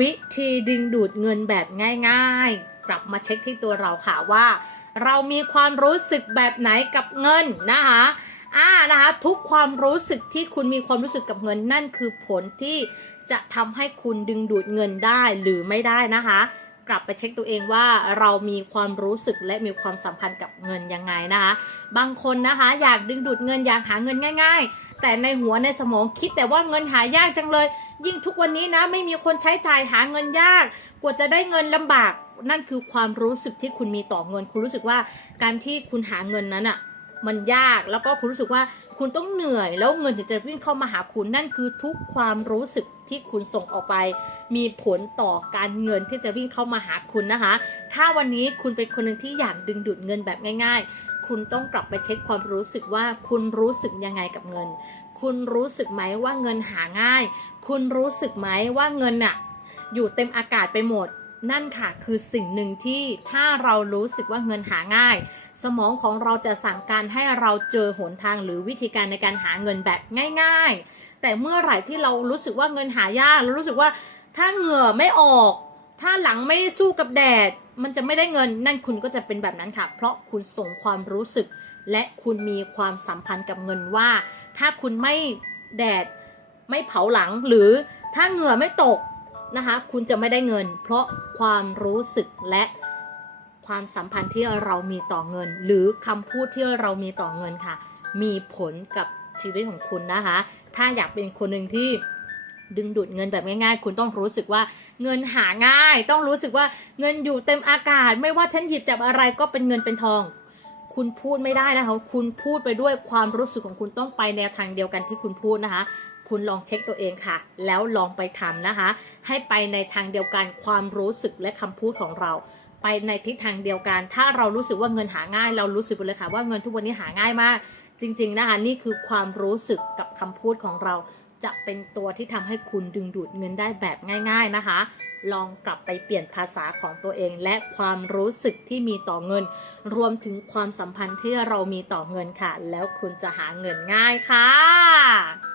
วิธีดึงดูดเงินแบบง่ายๆ กลับมาเช็คที่ตัวเราค่ะว่า เรามีความรู้สึกแบบไหนกับเงินนะคะอ่านะคะทุกความรู้สึกที่คุณมีความรู้สึกกับเงินนั่นคือผลที่จะทำให้คุณดึงดูดเงินได้หรือไม่ได้นะคะ กลับไปเช็คตัวเองว่าเรามีความรู้สึกและมีความสัมพันธ์กับเงินยังไงนะคะ บางคนนะคะอยากดึงดูดเงินอยากหาเงินง่าย ๆ แต่ในหัวในสมองคิดแต่ว่าเงินหายากจังเลย ยิ่งทุกวันนี้นะไม่มีคนใช้จ่ายหาเงินยาก กว่าจะได้เงินลำบาก นั่นคือความรู้สึกที่คุณมีต่อเงิน คุณรู้สึกว่าการที่คุณหาเงินนั้นอะ่ะมันยากแล้วก็คุณรู้สึกว่าคุณต้องเหนื่อย แล้วเงินถึงจะวิ่งเข้ามาหาคุณนั่นคือทุกความรู้สึกที่คุณส่งออกไป มีผลต่อการเงินที่จะวิ่งเข้ามาหาคุณนะคะ ถ้าวันนี้คุณเป็นคนหนึ่งที่อยากดึงดูดเงินแบบง่าย ๆ คุณต้องกลับไปเช็คความรู้สึกว่าคุณรู้สึกยังไงกับเงิน คุณรู้สึกไหมว่าเงินหาง่าย คุณรู้สึกไหมว่าเงินอะอยู่เต็มอากาศไปหมด นั่นค่ะคือสิ่งหนึ่งที่ถ้าเรารู้สึกว่าเงินหาง่าย สมองของเราจะสั่งการให้เราเจอหนทางหรือวิธีการในการหาเงินแบบง่าย ๆ แต่เมื่อไหร่ที่เรารู้สึกว่าเงินหายากเรารู้สึกว่าถ้าเหงื่อไม่ออก ถ้าหลังไม่สู้กับแดด มันจะไม่ได้เงิน นั่นคุณก็จะเป็นแบบนั้นค่ะ เพราะคุณส่งความรู้สึก และคุณมีความสัมพันธ์กับเงินว่า ถ้าคุณไม่แดดไม่เผาหลังหรือถ้าเหงื่อไม่ตกนะคะ คุณจะไม่ได้เงิน เพราะความรู้สึกและความสัมพันธ์ที่เรามีต่อเงิน หรือคำพูดที่เรามีต่อเงินค่ะ มีผลกับชีวิตของคุณนะคะ ถ้าอยากเป็นคนหนึ่งที่ดึงดูดเงินแบบง่ายๆ คุณต้องรู้สึกว่าเงินหาง่าย ต้องรู้สึกว่าเงินอยู่เต็มอากาศ ไม่ว่าฉันหยิบจับอะไรก็เป็นเงินเป็นทอง คุณพูดไม่ได้นะคะ คุณพูดไปด้วยความรู้สึกของคุณต้องไปแนวทางเดียวกันที่คุณพูดนะคะ คุณลองเช็คตัวเองค่ะ แล้วลองไปทำนะคะ ให้ไปในทางเดียวกันความรู้สึกและคำพูดของเรา ไปในทิศทางเดียวกัน ถ้าเรารู้สึกว่าเงินหาง่าย เรารู้สึกเลยค่ะว่าเงินทุกวันนี้หาง่ายมาก จริง ๆนะคะนี่คือความรู้สึกกับคำพูดของเรา จะเป็นตัวที่ทำให้คุณดึงดูดเงินได้แบบง่าย ๆนะคะ ลองกลับไปเปลี่ยนภาษาของตัวเอง และความรู้สึกที่มีต่อเงิน รวมถึงความสัมพันธ์ที่เรามีต่อเงินค่ะ แล้วคุณจะหาเงินง่ายค่ะ